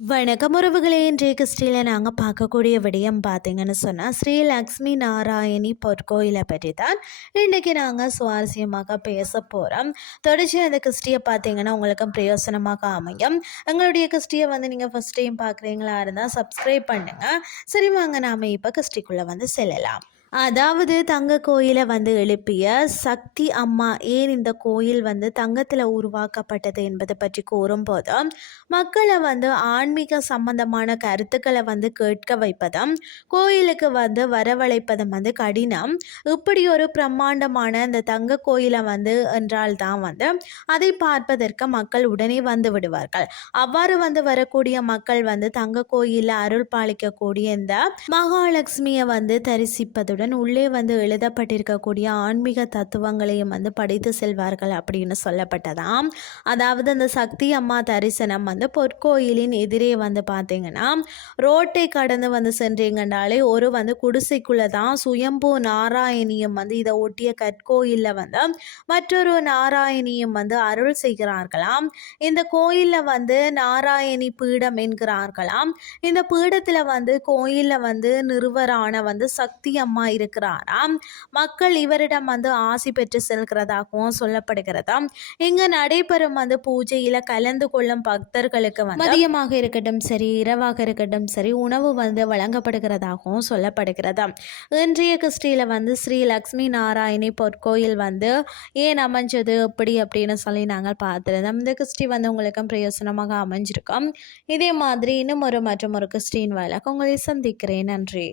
வணக்கம் உறவுகளே இன்றைய கிறிஸ்டியில் நாங்கள் பார்க்கக்கூடிய விடயம் பார்த்தீங்கன்னு சொன்னால் ஸ்ரீ லக்ஷ்மி நாராயணி பொற்கோயிலை பற்றி தான் இன்றைக்கி நாங்கள் சுவாரஸ்யமாக பேச போகிறோம் தொடர்ச்சி அந்த கிறிஸ்டியை பார்த்தீங்கன்னா உங்களுக்கும் பிரயோசனமாக அமையும். எங்களுடைய கிறிஸ்டியை வந்து நீங்கள் ஃபஸ்ட் டைம் பார்க்குறீங்களா இருந்தால் சப்ஸ்கிரைப் பண்ணுங்கள் சரி வாங்க நாம் இப்போ கிறிஸ்டிக்குள்ளே வந்து செல்லலாம். அதாவது தங்க கோயிலை வந்து எழுப்பிய சக்தி அம்மா ஏன் இந்த கோயில் வந்து தங்கத்தில் உருவாக்கப்பட்டது என்பது பற்றி கூறும்போது மக்களை வந்து ஆன்மீக சம்பந்தமான கருத்துக்களை வந்து கேட்க வைப்பதும் கோயிலுக்கு வந்து வரவழைப்பதும் வந்து கடினம். இப்படி ஒரு பிரம்மாண்டமான இந்த தங்க கோயிலை வந்து என்றால் தான் வந்து அதை பார்ப்பதற்கு மக்கள் உடனே வந்து விடுவார்கள். அவ்வாறு வந்து வரக்கூடிய மக்கள் வந்து தங்க கோயிலில் அருள் பாலிக்கக்கூடிய இந்த மகாலட்சுமியை வந்து தரிசிப்பதுடன் உள்ளே வந்து எழுதப்பட்டிருக்கக்கூடிய ஆன்மீக தத்துவங்களையும் வந்து படித்து செல்வார்கள் அப்படின்னு சொல்லப்பட்டதாம். அதாவது அந்த சக்தி அம்மா தரிசனம் வந்து பொற்கோயிலின் எதிரே வந்து பார்த்தீங்கன்னா ரோட்டை கடந்து வந்து சென்றீங்கன்னாலே ஒரு வந்து குடிசைக்குள்ளே தான் சுயம்பு நாராயணியும் வந்து இதை ஒட்டிய கற்கோயிலில் வந்து மற்றொரு நாராயணியும் வந்து அருள் செய்கிறார்களாம். இந்த கோயிலில் வந்து நாராயணி பீடம் என்கிறார்களாம். இந்த பீடத்தில் வந்து கோயிலில் வந்து நிறுவரான வந்து சக்தி அம்மா இருக்கிறாராம். மக்கள் இவரிடம் வந்து ஆசி பெற்று செல்கிறதாகவும் சொல்லப்படுகிறதாம். இங்கு நடைபெறும் வந்து பூஜையில் கலந்து கொள்ளும் பக்தர்களுக்கு வந்து மதியமாக இருக்கட்டும் சரி இரவாக இருக்கட்டும் சரி உணவு வந்து வழங்கப்படுகிறதாகவும் சொல்லப்படுகிறதாம். இன்றைய கிறிஸ்டியில் வந்து ஸ்ரீ லக்ஷ்மி நாராயணி பொற்கோயில் வந்து ஏன் அமைஞ்சது எப்படி அப்படின்னு சொல்லி நாங்கள் பார்த்துருந்தோம். இந்த கிறிஸ்டி வந்து உங்களுக்கும் பிரயோசனமாக அமைஞ்சிருக்கோம். இதே மாதிரி இன்னும் ஒரு மற்றும் ஒரு கிறிஸ்டின் வழக்கு உங்களை சந்திக்கிறேன். நன்றி.